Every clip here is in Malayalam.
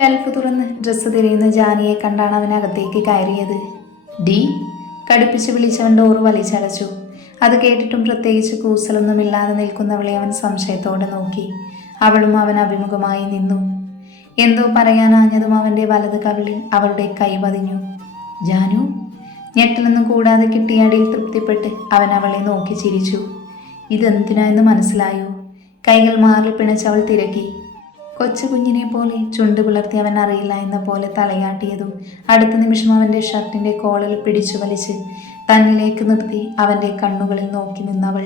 ഷെൽഫ് തുറന്ന് ഡ്രസ്സ് തിരയുന്ന ജാനിയെ കണ്ടാണ് അവൻ അകത്തേക്ക് കയറിയത്. ഡി കടുപ്പിച്ച് വിളിച്ചവൻ ഡോറ് വലിച്ചടച്ചു. അത് കേട്ടിട്ടും പ്രത്യേകിച്ച് കൂസലൊന്നുമില്ലാതെ നിൽക്കുന്നവളെ അവൻ സംശയത്തോടെ നോക്കി. അവളും അവൻ അഭിമുഖമായി നിന്നു. എന്തോ പറയാനാഞ്ഞതും അവൻ്റെ വലത് കവിളിൽ അവളുടെ കൈ പതിഞ്ഞു. ജാനു ഞെട്ടലൊന്നും കൂടാതെ കിട്ടിയ അടിയിൽ തൃപ്തിപ്പെട്ട് അവൻ അവളെ നോക്കി ചിരിച്ചു. ഇതെന്തിനായെന്ന് മനസ്സിലായോ? കൈകൾ മാറിൽ പിണച്ച് അവൾ തിരക്കി. കൊച്ചു കുഞ്ഞിനെ പോലെ ചുണ്ട് പിളർത്തി അവൻ അറിയില്ല എന്ന പോലെ തലയാട്ടിയതും അടുത്ത നിമിഷം അവൻ്റെ ഷർട്ടിൻ്റെ കോളർ പിടിച്ചു വലിച്ച് തന്നിലേക്ക് നിർത്തി അവൻ്റെ കണ്ണുകളിൽ നോക്കി നിന്നവൾ.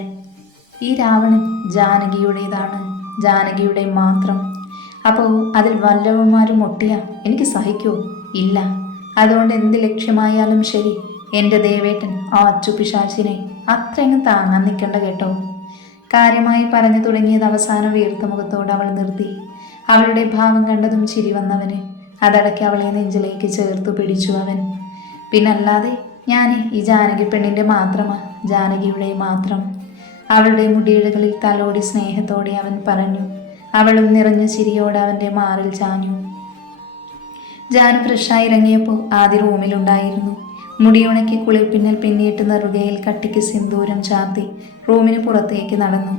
ഈ രാവണൻ ജാനകിയുടേതാണ്, ജാനകിയുടെ മാത്രം. അപ്പോൾ അതിൽ വല്ലവന്മാരും ഒട്ടിയ എനിക്ക് സഹിക്കോ? ഇല്ല. അതുകൊണ്ട് എന്ത് ലക്ഷ്യമായാലും ശരി, എൻ്റെ ദേവേട്ടൻ ആ അച്ചുപിശാചിനെ അത്രയങ്ങ് താങ്ങാൻ നിൽക്കണ്ട കേട്ടോ. കാര്യമായി പറഞ്ഞു തുടങ്ങിയത് അവസാനം വീർത്ത മുഖത്തോട് അവൾ നിർത്തി. അവളുടെ ഭാവം കണ്ടതും ചിരി വന്നവന്. അതടക്കി അവളെ നെഞ്ചിലേക്ക് ചേർത്തു പിടിച്ചു അവൻ. പിന്നല്ലാതെ ഞാൻ ഈ ജാനകി പെണ്ണിൻ്റെ മാത്രമാ, ജാനകിയുടെ മാത്രം. അവളുടെ മുടിയിഴകളിൽ തലോടി സ്നേഹത്തോടെ അവൻ പറഞ്ഞു. അവളും നിറഞ്ഞ ചിരിയോടെ അവൻ്റെ മാറിൽ ചാഞ്ഞു. ജാൻ ഫ്രഷായി ഇറങ്ങിയപ്പോൾ ആദ്യ റൂമിലുണ്ടായിരുന്നു. മുടിയുണക്കി കുളിപ്പിന്നൽ പിന്നിട്ട് നെറുകയിൽ കട്ടിക്ക് സിന്ദൂരം ചാർത്തി റൂമിന് പുറത്തേക്ക് നടന്നു.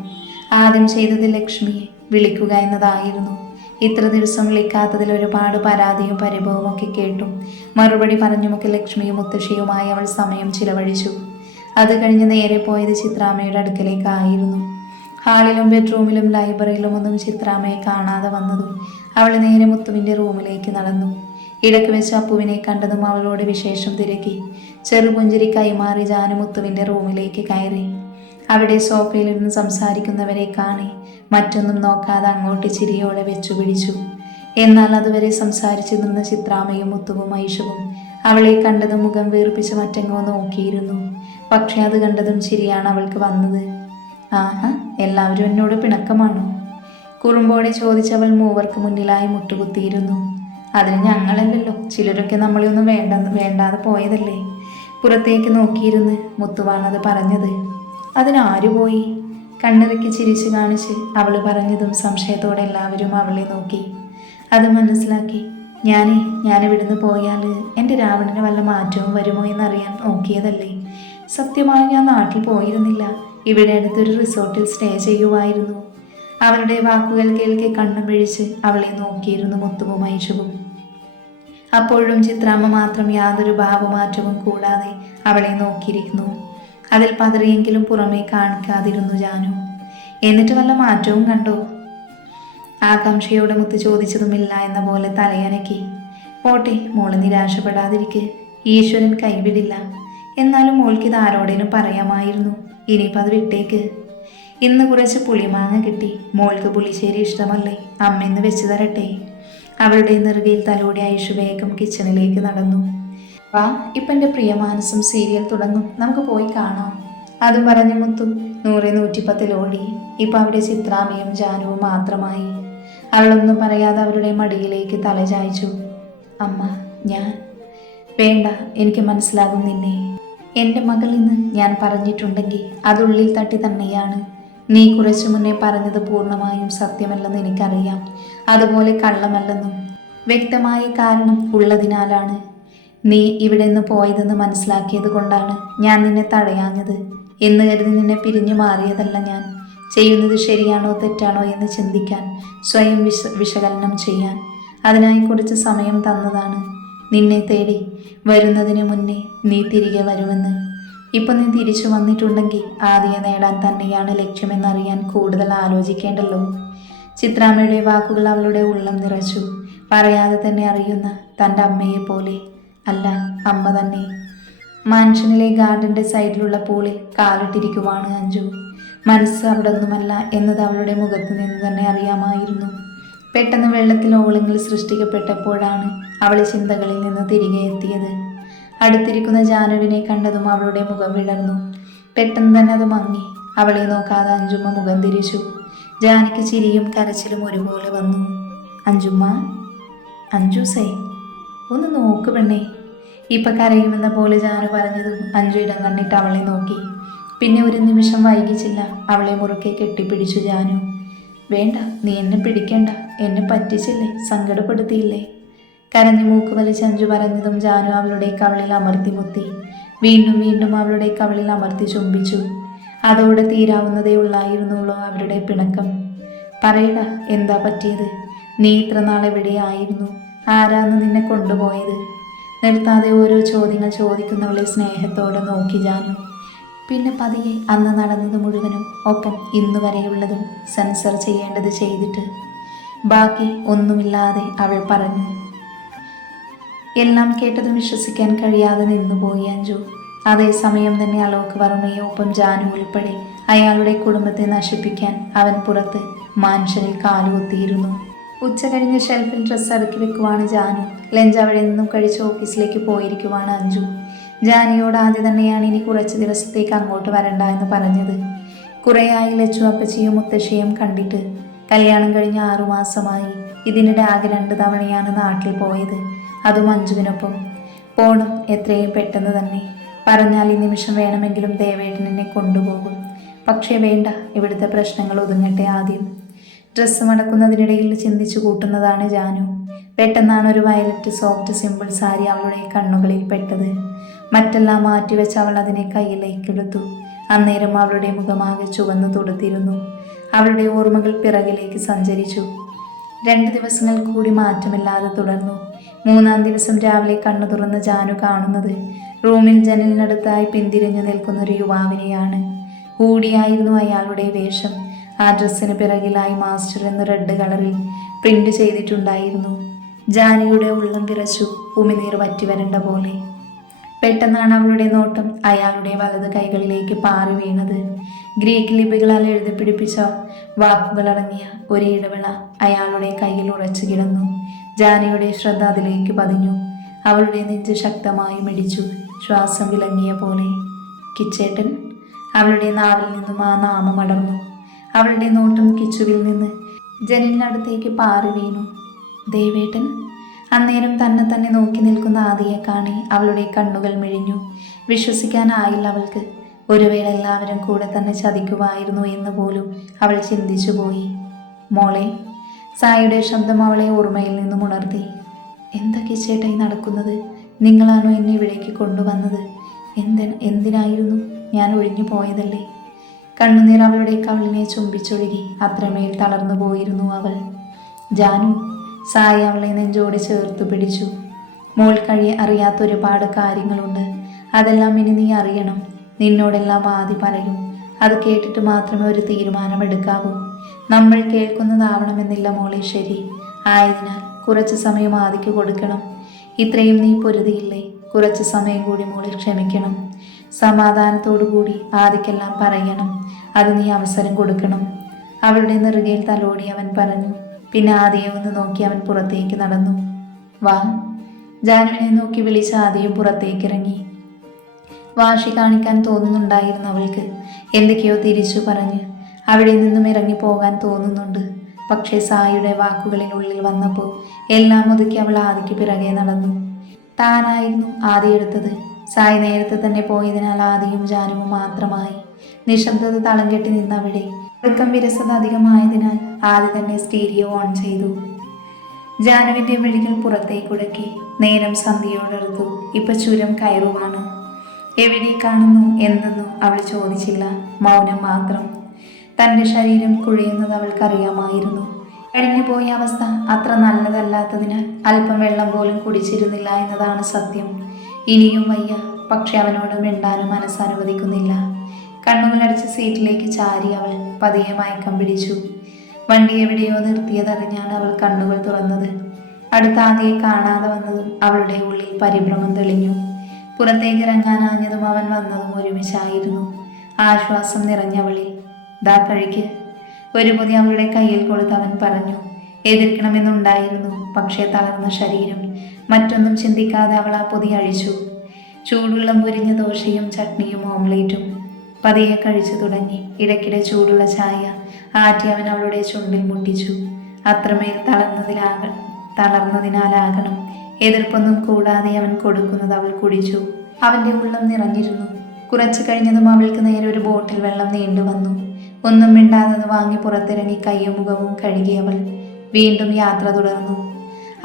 ആദ്യം ചെയ്തത് ലക്ഷ്മിയെ വിളിക്കുക എന്നതായിരുന്നു. ഇത്ര ദിവസം വിളിക്കാത്തതിൽ ഒരുപാട് പരാതിയും പരിഭവവും ഒക്കെ കേട്ടും മറുപടി പറഞ്ഞുമൊക്കെ ലക്ഷ്മിയും മുത്തശ്ശിയുമായി അവൾ സമയം ചിലവഴിച്ചു. അത് കഴിഞ്ഞ് നേരെ പോയത് ചിത്രാമ്മയുടെ അടുക്കലേക്കായിരുന്നു. ഹാളിലും ബെഡ്റൂമിലും ലൈബ്രറിയിലും ഒന്നും ചിത്രാമ്മയെ കാണാതെ വന്നതും അവൾ നേരെ മുത്തുവിൻ്റെ റൂമിലേക്ക് നടന്നു. ഇടയ്ക്ക് വെച്ച് അപ്പുവിനെ കണ്ടതും അവളോട് വിശേഷം തിരക്കി. ചെറുപുഞ്ചിരി കൈമാറി ജാനു മുത്തുവിൻ്റെ റൂമിലേക്ക് കയറി. അവിടെ സോഫയിലിരുന്ന് സംസാരിക്കുന്നവരെ കാണി മറ്റൊന്നും നോക്കാതെ അങ്ങോട്ട് ചിരിയോടെ വെച്ചു പിടിച്ചു. എന്നാൽ അതുവരെ സംസാരിച്ചു നിന്ന ചിത്രാമ്മയും മുത്തുവും ഐഷവും അവളെ കണ്ടതും മുഖം വീർപ്പിച്ച് മറ്റെങ്ങോ നോക്കിയിരുന്നു. പക്ഷെ അത് കണ്ടതും ചിരിയാണ് അവൾക്ക് വന്നത്. ആഹാ, എല്ലാവരും എന്നോട് പിണക്കമാണോ? കുറുമ്പോടെ ചോദിച്ചവൾ മൂവർക്ക് മുന്നിലായി മുട്ടുകുത്തിയിരുന്നു. അതിന് ഞങ്ങളല്ലല്ലോ, ചിലരൊക്കെ നമ്മളെ ഒന്നും വേണ്ടാതെ പോയതല്ലേ. പുറത്തേക്ക് നോക്കിയിരുന്ന് മുത്തുവാണത് പറഞ്ഞത്. അതിനാരു പോയി? കണ്ണിറക്കി ചിരിച്ചു കാണിച്ച് അവൾ പറഞ്ഞതും സംശയത്തോടെ എല്ലാവരും അവളെ നോക്കി. അത് മനസ്സിലാക്കി ഞാനിവിടുന്ന് പോയാൽ എൻ്റെ രാവണന് വല്ല മാറ്റവും വരുമോ എന്നറിയാൻ നോക്കിയതല്ലേ. സത്യമായി ഞാൻ നാട്ടിൽ പോയിരുന്നില്ല, ഇവിടെ അടുത്തൊരു റിസോർട്ടിൽ സ്റ്റേ ചെയ്യുമായിരുന്നു. അവളുടെ വാക്കുകൾ കേൾക്കെ കണ്ണും പിഴിച്ച് അവളെ നോക്കിയിരുന്നു മുത്തുവും ഐഷവും. അപ്പോഴും ചിത്രാമ്മ മാത്രം യാതൊരു ഭാവമാറ്റവും കൂടാതെ അവളെ നോക്കിയിരിക്കുന്നു. അതിൽ പതറിയെങ്കിലും പുറമേ കാണിക്കാതിരുന്നു ജാനു. എന്നിട്ട് വല്ല മാറ്റവും കണ്ടോ? ആകാംക്ഷയോടെ മുത്ത് ചോദിച്ചതുമില്ല എന്ന പോലെ തലയനക്കി. പോട്ടെ, മോള് നിരാശപ്പെടാതിരിക്കെ, ഈശ്വരൻ കൈവിടില്ല. എന്നാലും മോൾക്ക് ഇത് ആരോടേനും പറയാമായിരുന്നു. ഇനിയിപ്പോൾ അത് വിട്ടേക്ക്. ഇന്ന് കുറച്ച് പുളിമാങ്ങ കിട്ടി, മോൾക്ക് പുളിശ്ശേരി ഇഷ്ടമല്ലേ, അമ്മയെന്ന് വെച്ച് തരട്ടെ. അവളുടെ നെറുകയിൽ തലോടി ഐഷു വേഗം കിച്ചണിലേക്ക് നടന്നു. വാ, ഇപ്പം എൻ്റെ പ്രിയമാനസം സീരിയൽ തുടങ്ങും, നമുക്ക് പോയി കാണാം. അതും പറഞ്ഞ് മുത്തു 100-110 ഓടി. ഇപ്പം അവിടെ ചിത്രാമ്മയും ജാനുവും മാത്രമായി. അവളൊന്നും പറയാതെ അവരുടെ മടിയിലേക്ക് തലചായ്ച്ചു. അമ്മ, ഞാൻ വേണ്ട, എനിക്ക് മനസ്സിലാകും നിന്നെ. എൻ്റെ മകൾ എന്ന് ഞാൻ പറഞ്ഞിട്ടുണ്ടെങ്കിൽ അതുള്ളിൽ തട്ടി തന്നെയാണ്. നീ കുറച്ചു മുന്നേ പറഞ്ഞത് പൂർണ്ണമായും സത്യമല്ലെന്ന് എനിക്കറിയാം. അതുപോലെ കള്ളമല്ലെന്നും വ്യക്തമായ കാരണം ഉള്ളതിനാലാണ് നീ ഇവിടെ നിന്ന് പോയതെന്ന് മനസ്സിലാക്കിയത് കൊണ്ടാണ് ഞാൻ നിന്നെ തടയാഞ്ഞത്. എന്ന് കരുതി നിന്നെ പിരിഞ്ഞു മാറിയതല്ല ഞാൻ. ചെയ്യുന്നത് ശരിയാണോ തെറ്റാണോ എന്ന് ചിന്തിക്കാൻ, സ്വയം വിശകലനം ചെയ്യാൻ അതിനായി കുറച്ച് സമയം തന്നതാണ്. നിന്നെ തേടി വരുന്നതിന് മുന്നേ നീ തിരികെ വരുമെന്ന്. ഇപ്പം നീ തിരിച്ചു വന്നിട്ടുണ്ടെങ്കിൽ ആദ്യം നേടാൻ തന്നെയാണ് ലക്ഷ്യമെന്നറിയാൻ കൂടുതൽ ആലോചിക്കേണ്ടല്ലോ. ചിത്രാമ്മയുടെ വാക്കുകൾ അവളുടെ ഉള്ളം നിറച്ചു. പറയാതെ തന്നെ അറിയുന്ന തൻ്റെ അമ്മയെ പോലെ അല്ല, അമ്മ തന്നെ. മാൻഷനിലെ ഗാർഡൻ്റെ സൈഡിലുള്ള പൂളിൽ കാലിട്ടിരിക്കുവാണ് അഞ്ജു. മനസ്സ് അവിടെ ഒന്നുമല്ല എന്നത് അവളുടെ മുഖത്ത് നിന്ന് തന്നെ അറിയാമായിരുന്നു. പെട്ടെന്ന് വെള്ളത്തിൽ ഓളങ്ങൾ സൃഷ്ടിക്കപ്പെട്ടപ്പോഴാണ് അവൾ ചിന്തകളിൽ നിന്ന് തിരികെ എത്തിയത്. അടുത്തിരിക്കുന്ന ജാനുവിനെ കണ്ടതും അവളുടെ മുഖം വിടർന്നു. പെട്ടെന്ന് തന്നെ അത് മങ്ങി. അവളെ നോക്കാതെ അഞ്ജുമ്മ മുഖം തിരിച്ചു. ജാനിക്ക് ചിരിയും കരച്ചിലും ഒരുപോലെ വന്നു. അഞ്ജുമ്മ, അഞ്ജുസേ, ഒന്ന് നോക്ക് പെണ്ണേ. ഇപ്പം കരയുമെന്ന പോലെ ജാനു പറഞ്ഞതും അഞ്ജു ഇടം കണ്ടിട്ട് അവളെ നോക്കി. പിന്നെ ഒരു നിമിഷം വൈകിച്ചില്ല, അവളെ മുറുക്കെ കെട്ടിപ്പിടിച്ചു ജാനു. വേണ്ട, നീ എന്നെ പിടിക്കണ്ട, എന്നെ പറ്റിച്ചില്ലേ, സങ്കടപ്പെടുത്തിയില്ലേ. കരഞ്ഞു മൂക്ക് വലിച്ച് അഞ്ജു പറഞ്ഞതും ജാനു അവളുടെ കവിളിൽ അമർത്തി മുത്തി. വീണ്ടും വീണ്ടും അവളുടെ കവിളിൽ അമർത്തി ചുംബിച്ചു. അതോടെ തീരാവുന്നതേ ഉള്ളായിരുന്നുള്ളൂ അവരുടെ പിണക്കം. പറയടാ, എന്താ പറ്റിയത്? നീ ഇത്ര നാളെവിടെയായിരുന്നു? ആരാന്ന് നിന്നെ കൊണ്ടുപോയത്? നിർത്താതെ ഓരോ ചോദ്യങ്ങൾ ചോദിക്കുന്നവളെ സ്നേഹത്തോടെ നോക്കി ജാനു. പിന്നെ പതിയെ അന്ന് നടന്നത് മുഴുവനും ഒപ്പം ഇന്നു വരെയുള്ളതും സെൻസർ ചെയ്യേണ്ടത് ചെയ്തിട്ട് ബാക്കി ഒന്നുമില്ലാതെ അവൾ പറഞ്ഞു. എല്ലാം കേട്ടതും വിശ്വസിക്കാൻ കഴിയാതെ നിന്നുപോയി അഞ്ജു. അതേസമയം തന്നെ അലോക് വർമ്മയെ ഒപ്പം ജാനു ഉൾപ്പെടെ അയാളുടെ കുടുംബത്തെ നശിപ്പിക്കാൻ അവൻ പുറത്ത് മാൻഷനിൽ കാലുകുത്തിയിരുന്നു. ഉച്ച കഴിഞ്ഞ് ഷെൽഫിൽ ഡ്രസ്സ് അടുക്കി വെക്കുവാണ് ജാനു. ലഞ്ച് അവിടെ നിന്നും കഴിച്ച് ഓഫീസിലേക്ക് പോയിരിക്കുവാണ് അഞ്ജു. ജാനിയോട് ആദ്യം തന്നെയാണ് ഇനി കുറച്ച് ദിവസത്തേക്ക് അങ്ങോട്ട് വരണ്ട എന്ന് പറഞ്ഞത്. കുറേയായി ലച്ചു അപ്പച്ചിയും മുത്തശ്ശിയും കണ്ടിട്ട്. കല്യാണം കഴിഞ്ഞ് 6 മാസമായി. ഇതിനിടെ ആകെ 2 തവണയാണ് നാട്ടിൽ പോയത്, അതും അഞ്ജുവിനൊപ്പം. പോണം എത്രയും പെട്ടെന്ന് തന്നെ. പറഞ്ഞാൽ ഈ നിമിഷം വേണമെങ്കിലും ദേവേട്ടൻ എന്നെ കൊണ്ടുപോകും. പക്ഷേ വേണ്ട, ഇവിടുത്തെ പ്രശ്നങ്ങൾ ഒതുങ്ങട്ടെ ആദ്യം. ഡ്രസ്സ് മടക്കുന്നതിനിടയിൽ ചിന്തിച്ചു കൂട്ടുന്നതാണ് ജാനു. പെട്ടെന്നാണ് ഒരു വയലറ്റ് സോഫ്റ്റ് സിമ്പിൾ സാരി അവളുടെ കണ്ണുകളിൽ പെട്ടത്. മറ്റെല്ലാം മാറ്റിവെച്ച് അവൾ അതിനെ കയ്യിലേക്കെടുത്തു. അന്നേരം അവളുടെ മുഖമാകെ ചുവന്നു തൊടുത്തിരുന്നു. അവളുടെ ഓർമ്മകൾ പിറകിലേക്ക് സഞ്ചരിച്ചു. 2 ദിവസങ്ങൾ കൂടി മാറ്റമില്ലാതെ തുടർന്നു. 3-ാം ദിവസം രാവിലെ കണ്ണു തുറന്ന് ജാനു കാണുന്നത് റൂമിൽ ജനലിനടുത്തായി പിന്തിരിഞ്ഞു നിൽക്കുന്ന ഒരു യുവാവിനെയാണ്. ഹൂഡിയായിരുന്നു അയാളുടെ വേഷം. ആ ഡ്രസ്സിന് പിറകിലായി മാസ്റ്റർ എന്ന് റെഡ് കളറിൽ പ്രിന്റ് ചെയ്തിട്ടുണ്ടായിരുന്നു. ജാനിയുടെ ഉള്ളം വിറച്ചു, ഉമിനീർ വറ്റി വരണ്ട പോലെ. പെട്ടെന്നാണ് അവളുടെ നോട്ടം അയാളുടെ വലത് കൈകളിലേക്ക് പാറി വീണത്. ഗ്രീക്ക് ലിപികളാൽ എഴുതി പിടിപ്പിച്ച വാക്കുകളടങ്ങിയ ഒരു ഇടവേള അയാളുടെ കയ്യിൽ ഉറച്ചു കിടന്നു. ജാനിയുടെ ശ്രദ്ധ അതിലേക്ക് പതിഞ്ഞു. അവളുടെ നെഞ്ച് ശക്തമായി മിടിച്ചു, ശ്വാസം വിലങ്ങിയ പോലെ. കിച്ചേട്ടൻ. അവളുടെ നാവിൽ നിന്നും ആ നാമം അടർന്നു. അവളുടെ നോട്ടം കിച്ചുവിൽ നിന്ന് ജനലിനടുത്തേക്ക് പാറി വീണു. ദേവേട്ടൻ. അന്നേരം തന്നെ നോക്കി നിൽക്കുന്ന ആദിയെ കാണി അവളുടെ കണ്ണുകൾ മിഴിഞ്ഞു. വിശ്വസിക്കാനായില്ല അവൾക്ക്. ഒരു വേള എല്ലാവരും കൂടെ തന്നെ ചതിക്കുമായിരുന്നു എന്ന് പോലും അവൾ ചിന്തിച്ചു പോയി. മോളെ. സായിയുടെ ശബ്ദം അവളെ ഓർമ്മയിൽ നിന്നും ഉണർത്തി. എന്തൊക്കെ ചേട്ടായി നടക്കുന്നത്? നിങ്ങളാണോ എന്നെ ഇവിടേക്ക് കൊണ്ടുവന്നത്? എന്തിനായിരുന്നു? ഞാൻ ഒഴിഞ്ഞു പോയതല്ലേ? കണ്ണുനീർ അവളുടെ കവിളിനെ ചുംബിച്ചൊഴുകി. അത്രമേൽ തളർന്നു പോയിരുന്നു അവൾ. ജാനു. സായി അവളെ നെഞ്ചോട് ചേർത്ത് പിടിച്ചു. മോൾ അറിയാത്ത ഒരുപാട് കാര്യങ്ങളുണ്ട്. അതെല്ലാം ഇനി നീ അറിയണം. നിന്നോടെല്ലാം ആദി പറയും. അത് കേട്ടിട്ട് മാത്രമേ ഒരു തീരുമാനമെടുക്കാവൂ. നമ്മൾ കേൾക്കുന്നതാവണമെന്നില്ല മോളെ, ശരി? ആയതിനാൽ കുറച്ച് സമയം ആദിക്ക് കൊടുക്കണം. ഇത്രയും നീ പൊരുതിയില്ലേ? കുറച്ച് സമയം കൂടി മോളെ ക്ഷമിക്കണം. സമാധാനത്തോടു കൂടി ആദിക്കെല്ലാം പറയണം. അത് നീ അവസരം കൊടുക്കണം. അവളുടെ നെറുകയിൽ തലോടി അവൻ പറഞ്ഞു. പിന്നെ ആദിയെ ഒന്ന് നോക്കി അവൻ പുറത്തേക്ക് നടന്നു. വാ. ജാനുവിനെ നോക്കി വിളിച്ച ആദിയും പുറത്തേക്കിറങ്ങി. വാശി കാണിക്കാൻ തോന്നുന്നുണ്ടായിരുന്നു അവൾക്ക്. എന്തൊക്കെയോ തിരിച്ചു പറഞ്ഞ് അവിടെ നിന്നും ഇറങ്ങി പോകാൻ തോന്നുന്നുണ്ട്. പക്ഷേ സായിയുടെ വാക്കുകളിൽ ഉള്ളിൽ വന്നപ്പോൾ എല്ലാം ഒതുക്കി അവൾ ആദിക്ക് പിറകെ നടന്നു. താനായിരുന്നു ആദി എടുത്തത്. സായി നേരത്തെ തന്നെ പോയതിനാൽ ആദിയും ജാനുവും മാത്രമായി. നിശബ്ദത തളം കെട്ടി നിന്നവിടെ. ഉറക്കം വിരസത അധികമായതിനാൽ ആദി തന്നെ സ്റ്റീരിയോ ഓൺ ചെയ്തു. ജാനുവിൻ്റെ മിഴികൾ പുറത്തേക്കുടക്കി. നേരം സന്ധ്യയോടടുത്തു. ഇപ്പൊ ചുരം കയറുവാണ്. എവിടെ കാണുന്നു എന്തെന്നു അവൾ ചോദിച്ചില്ല. മൗനം മാത്രം. തൻ്റെ ശരീരം കുഴയുന്നത് അവൾക്കറിയാമായിരുന്നു. കഴിഞ്ഞു പോയ അവസ്ഥ അത്ര നല്ലതല്ലാത്തതിനാൽ അല്പം വെള്ളം പോലും കുടിച്ചിരുന്നില്ല എന്നതാണ് സത്യം. ഇനിയും വയ്യ. പക്ഷെ അവനോട് മിണ്ടാനും മനസ്സനുവദിക്കുന്നില്ല. കണ്ണുകളടച്ച് സീറ്റിലേക്ക് ചാരി അവൾ പതിയെ മയക്കം പിടിച്ചു. വണ്ടി എവിടെയോ നിർത്തിയതറിഞ്ഞാണ് അവൾ കണ്ണുകൾ തുറന്നത്. അടുത്ത ആദിയെ കാണാതെ വന്നതും അവളുടെ ഉള്ളിൽ പരിഭ്രമം തെളിഞ്ഞു. പുറത്തേക്ക് ഇറങ്ങാനാഞ്ഞതും അവൻ വന്നതും ഒരുമിച്ചായിരുന്നു. ആശ്വാസം നിറഞ്ഞവളിൽ. ദാ കഴിക്ക്. ഒരു പൊതി അവളുടെ കയ്യിൽ കൊടുത്ത് അവൻ പറഞ്ഞു. എതിർക്കണമെന്നുണ്ടായിരുന്നു. പക്ഷേ തളർന്ന ശരീരം. മറ്റൊന്നും ചിന്തിക്കാതെ അവൾ ആ പൊതി അഴിച്ചു. ചൂടുവെള്ളം പൊരിഞ്ഞ ദോശയും ചട്നിയും ഓംലേറ്റും പതിയെ കഴിച്ചു തുടങ്ങി. ഇടയ്ക്കിടെ ചൂടുള്ള ചായ ആറ്റി അവൻ അവളുടെ ചുണ്ടിൽ മുട്ടിച്ചു. അത്രമേൽ തളർന്നതിനാലാകണം എതിർപ്പൊന്നും കൂടാതെ അവൻ കൊടുക്കുന്നത് അവൾ കുടിച്ചു. അവൻ്റെ ഉള്ളം നിറഞ്ഞിരുന്നു. കുറച്ചു കഴിഞ്ഞതും അവൾക്ക് നേരെ ഒരു ബോട്ടിൽ വെള്ളം നീണ്ടു വന്നു. ഒന്നും മിണ്ടാതെ വാങ്ങി പുറത്തിറങ്ങി കയ്യും മുഖവും കഴുകി അവൾ വീണ്ടും യാത്ര തുടർന്നു.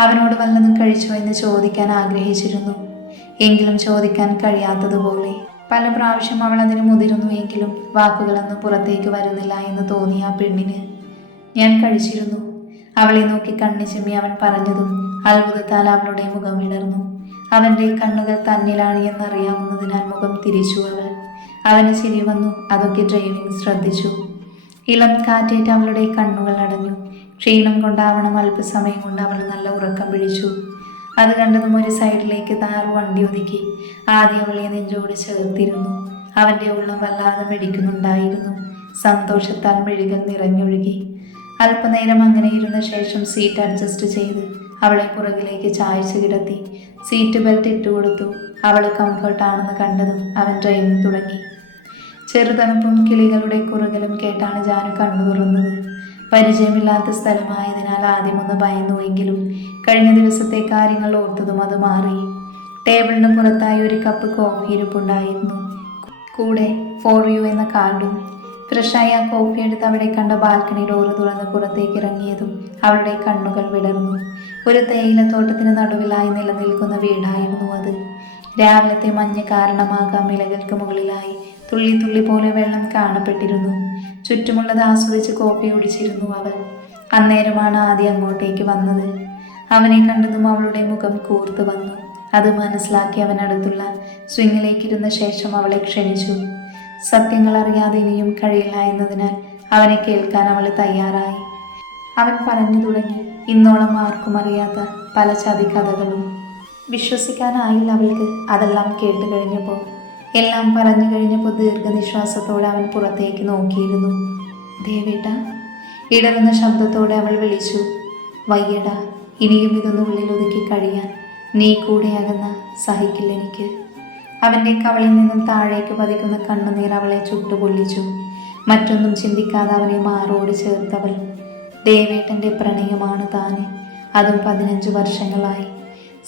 അവനോട് വല്ലതും കഴിച്ചോ എന്ന് ചോദിക്കാൻ ആഗ്രഹിച്ചിരുന്നു. എങ്കിലും ചോദിക്കാൻ കഴിയാത്തതുപോലെ. പല പ്രാവശ്യം അവൾ അതിന് മുതിരുന്നു എങ്കിലും വാക്കുകളൊന്നും പുറത്തേക്ക് വരുന്നില്ല എന്ന് തോന്നി ആ പെണ്ണിന്. ഞാൻ കഴിച്ചിരുന്നു. അവളെ നോക്കി കണ്ണു ചിമ്മി അവൻ പറഞ്ഞതും അത്ഭുതത്താൽ അവളുടെ മുഖം വിടർന്നു. അവന്റെ കണ്ണുകൾ തന്നിലാണ് എന്നറിയാവുന്നതിനാൽ മുഖം തിരിച്ചു അവൾ. അവന് ചിരി വന്നു. അതൊക്കെ ഡ്രൈവിംഗ് ശ്രദ്ധിച്ചു. ഇളം കാറ്റേറ്റ് അവളുടെ കണ്ണുകൾ അടഞ്ഞു. ക്ഷീണം കൊണ്ടാവണം അല്പസമയം കൊണ്ട് അവൾ നല്ല ഉറക്കം പിടിച്ചു. അത് കണ്ടതും ഒരു സൈഡിലേക്ക് താറ് വണ്ടി ഒതുക്കി ആദ്യം അവളെ നെഞ്ചോട് ചേർത്തിരുന്നു. അവന്റെ ഉള്ളം വല്ലാതെ മിടിക്കുന്നുണ്ടായിരുന്നു. സന്തോഷത്താൽ മിഴികൾ നിറഞ്ഞൊഴുകി. അല്പനേരം അങ്ങനെ ഇരുന്ന ശേഷം സീറ്റ് അഡ്ജസ്റ്റ് ചെയ്ത് അവളെ പുറകിലേക്ക് ചായച്ചു കിടത്തി. സീറ്റ് ബെൽറ്റ് ഇട്ടുകൊടുത്തു. അവൾ കംഫർട്ടാണെന്ന് കണ്ടതും അവൻ ഡ്രൈവിംഗ് തുടങ്ങി. ചെറുതണുപ്പും കിളികളുടെ കുറുകലും കേട്ടാണ് ജാനു കണ്ണു തുറന്നത്. പരിചയമില്ലാത്ത സ്ഥലമായതിനാൽ ആദ്യമൊന്ന് ഭയന്നുവെങ്കിലും കഴിഞ്ഞ ദിവസത്തെ കാര്യങ്ങൾ ഓർത്തതും അത് മാറി. ടേബിളിന് പുറത്തായി ഒരു കപ്പ് കോഫി ഇരിപ്പുണ്ടായിരുന്നു. കൂടെ ഫോർ യു എന്ന കാർഡും. ഫ്രഷായി ആ കോഫി എടുത്ത് അവിടെ കണ്ട ബാൽക്കണി ഡോറ് തുറന്ന് പുറത്തേക്ക് ഇറങ്ങിയതും അവളുടെ കണ്ണുകൾ വിടർന്നു. ഒരു തേയിലത്തോട്ടത്തിന് നടുവിലായി നിലനിൽക്കുന്ന വീടായിരുന്നു അത്. രാവിലത്തെ മഞ്ഞ് കാരണമാകാം ഇലകൾക്ക് മുകളിലായി തുള്ളി തുള്ളി പോലെ വെള്ളം കാണപ്പെട്ടിരുന്നു. ചുറ്റുമുള്ളത് ആസ്വദിച്ച് കോഫി കുടിച്ചിരുന്നു അവൾ. അന്നേരമാണ് ആദ്യം അങ്ങോട്ടേക്ക് വന്നത്. അവനെ കണ്ടതും അവളുടെ മുഖം കൂർത്തു വന്നു. അത് മനസ്സിലാക്കി അവൻ അടുത്തുള്ള സ്വിങ്ങിലേക്കിരുന്ന ശേഷം അവളെ ക്ഷണിച്ചു. സത്യങ്ങൾ അറിയാതെ ഇനിയും കഴിയില്ല എന്നതിനാൽ അവനെ കേൾക്കാൻ അവൾ തയ്യാറായി. അവൻ പറഞ്ഞു തുടങ്ങി. ഇന്നോളം ആർക്കും അറിയാത്ത പല ചതികഥകളും. വിശ്വസിക്കാനായില്ല അവൾക്ക്. അതെല്ലാം കേട്ട് കഴിഞ്ഞപ്പോൾ, എല്ലാം പറഞ്ഞു കഴിഞ്ഞപ്പോൾ ദീർഘനിശ്വാസത്തോടെ അവൻ പുറത്തേക്ക് നോക്കിയിരുന്നു. ദേവേട്ട, ഇടറുന്ന ശബ്ദത്തോടെ അവൾ വിളിച്ചു. വയ്യട, ഇനിയും ഇതൊന്നും ഉള്ളിൽ ഒതുക്കി കഴിയാൻ. നീ കൂടെയാകുന്ന സഹിക്കില്ല എനിക്ക്. അവൻ്റെ കവളിൽ നിന്നും താഴേക്ക് പതിക്കുന്ന കണ്ണുനീർ അവളെ ചുട്ടുപൊള്ളിച്ചു. മറ്റൊന്നും ചിന്തിക്കാതെ അവനെ മാറോട് ചേർത്തവൾ. ദേവേട്ടൻ്റെ പ്രണയമാണ് താന്, അതും 15 വർഷങ്ങളായി.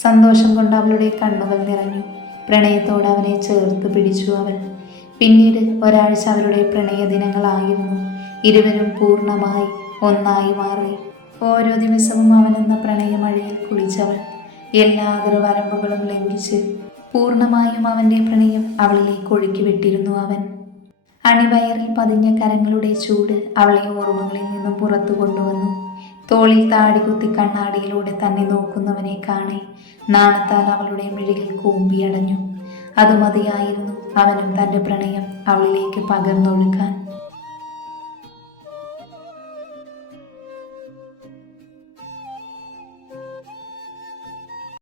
സന്തോഷം കൊണ്ട് അവളുടെ കണ്ണുകൾ നിറഞ്ഞു. പ്രണയത്തോടെ അവനെ ചേർത്ത് പിടിച്ചു അവൾ. പിന്നീട് ഒരാഴ്ച അവരുടെ പ്രണയ ദിനങ്ങളായിരുന്നു. ഇരുവരും പൂർണ്ണമായി ഒന്നായി മാറി. ഓരോ ദിവസവും അവനെന്ന പ്രണയമഴയിൽ കുളിച്ചവൾ. എല്ലാ അതിർവരമ്പുകളും ലംഘിച്ച് പൂർണ്ണമായും അവൻ്റെ പ്രണയം അവളിലേക്ക് ഒഴുക്കി വിട്ടിരുന്നു അവൻ. അണിവയറിൽ പതിഞ്ഞ കരങ്ങളുടെ ചൂട് അവളെ ഓർമ്മകളിൽ നിന്നും പുറത്തു കൊണ്ടുവന്നു. തോളിൽ താടികുത്തി കണ്ണാടിയിലൂടെ തന്നെ നോക്കുന്നവനെ കാണെ നാണത്താൽ അവളുടെ മിഴികൾ കൂമ്പിയടഞ്ഞു. അത് മതിയായിരുന്നു അവനും തൻ്റെ പ്രണയം അവളിലേക്ക് പകർന്നൊഴുക്കാൻ.